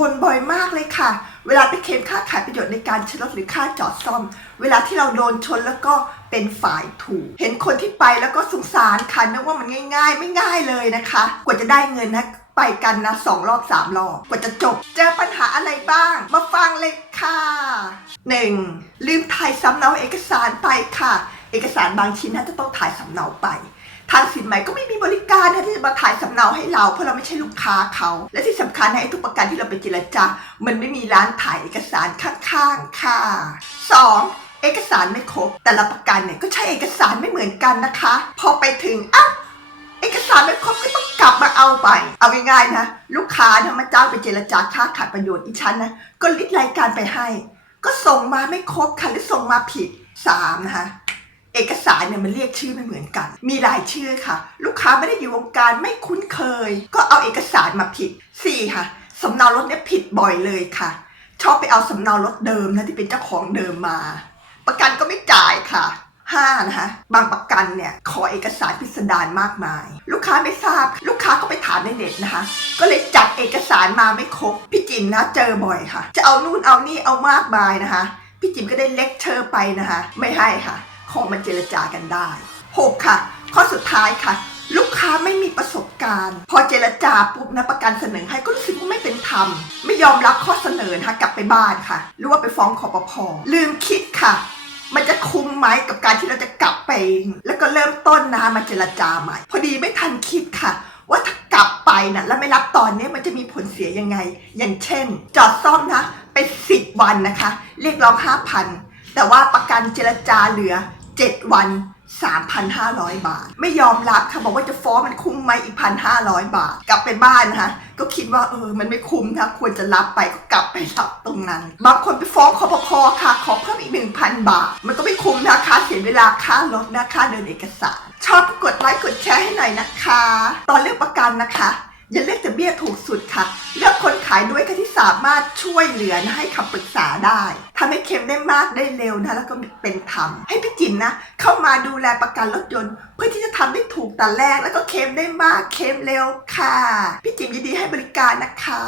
บ่นบ่อยมากเลยค่ะ เวลาไปเคลมค่าขายประโยชน์ในการชนรถหรือค่าจอดซ่อม เวลาที่เราโดนชนแล้วก็เป็นฝ่ายถูก เห็นคนที่ไปแล้วก็สงสารค่ะนึกว่ามันง่าย ๆ ไม่ง่ายเลยนะคะ กว่าจะได้เงินนะไปกันนะสองรอบสามรอบกว่าจะจบ เจอปัญหาอะไรบ้าง มาฟังเลยค่ะ 1. ลืมถ่ายสำเนาเอกสารไปค่ะ เอกสารบางชิ้นน่าจะต้องถ่ายสำเนาไป ทางสินไหมก็ไม่มีบริการนะที่จะมาถ่ายสำเนาให้เราเพราะเราไม่ใช่ลูกค้าเขา และที่สำคัญในไอ้ทุกประกันที่เราไปเจรจา มันไม่มีร้านถ่ายเอกสารข้างๆค่ะ 2. เอกสารไม่ครบ แต่ละประกันเนี่ยก็ใช้เอกสารไม่เหมือนกันนะคะ พอไปถึงอ้าวเอกสารไม่ครบก็ต้องกลับมาเอาไป เอาง่ายๆนะลูกค้านะมาจ้างไปเจรจาค่าขาดประโยชน์อีฉันนะก็ลิดรายการไปให้ ก็ส่งมาไม่ครบค่ะหรือส่งมาผิดสามนะคะ เอกสารเนี่ยมันเรียกชื่อไม่เหมือนกัน มีหลายชื่อค่ะ ลูกค้าไม่ได้อยู่วงการไม่คุ้นเคย ก็เอาเอกสารมาผิด 4 ค่ะสำเนารถเนี่ยผิดบ่อยเลยค่ะ ชอบไปเอาสำเนารถเดิมนะที่เป็นเจ้าของเดิมมา ประกันก็ไม่จ่ายค่ะ5นะคะบางประกันเนี่ยขอเอกสารพิสดารมากมาย ลูกค้าไม่ทราบ ลูกค้าก็ไปถามในเน็ตนะคะ ก็เลยจัดเอกสารมาไม่ครบพี่จิมนะเจอบ่อยค่ะ จะเอานู่นเอานี่เอามากมายนะคะ พี่จิมก็ได้เลคเชอร์ไปนะคะ ไม่ให้ค่ะ ของมันเจรจากันได้ 6 ค่ะ ข้อสุดท้ายค่ะ ลูกค้าไม่มีประสบการณ์ พอเจรจาปุ๊บนะประกันเสนอให้ก็รู้สึกว่าไม่เป็นธรรม ไม่ยอมรับข้อเสนอนะคะกลับไปบ้านค่ะ หรือว่าไปฟ้องคอปพอลืมคิดค่ะมันจะคุ้มไหมกับการที่เราจะกลับไป แล้วก็เริ่มต้นนะคะมาเจรจาใหม่ พอดีไม่ทันคิดค่ะ ว่าถ้ากลับไปนะแล้วไม่รับตอนนี้มันจะมีผลเสียยังไง อย่างเช่น จอดซ่อมนะไปสิบวันนะคะ เรียกร้องห้าพันแต่ว่าประกันเจรจาเหลือ 7 วัน 3,500 บาท ไม่ยอมรับค่ะบอกว่าจะฟ้องมันคุ้มไหมอีก1,500บาท กลับไปบ้านนะคะก็คิดว่าเออมันไม่คุ้มนะควรจะรับไปก็กลับไปรับตรงนั้นบางคนไปฟ้องคอปพค่ะ ขอเพิ่มอีก 1,000 บาท มันก็ไม่คุ้มนะคะเสียเวลาค่ารถนะค่าเดินเอกสาร ชอบกดไลค์กดแชร์ให้หน่อยนะคะ ตอนเลือกประกันนะคะ อย่าเลือกแต่เบี้ยถูกสุดค่ะ เลือกคนขายด้วยค่ะที่สามารถช่วยเหลือนะให้คำปรึกษาได้ทำให้เข้มได้มากได้เร็วนะแล้วก็เป็นธรรมให้พี่จิ๋มนะ เข้ามาดูแลประกันรถยนต์ เพื่อที่จะทำได้ถูกแต่แรก แล้วก็เข้มได้มากเข้มเร็วค่ะ พี่จิ๋มยินดีให้บริการนะคะ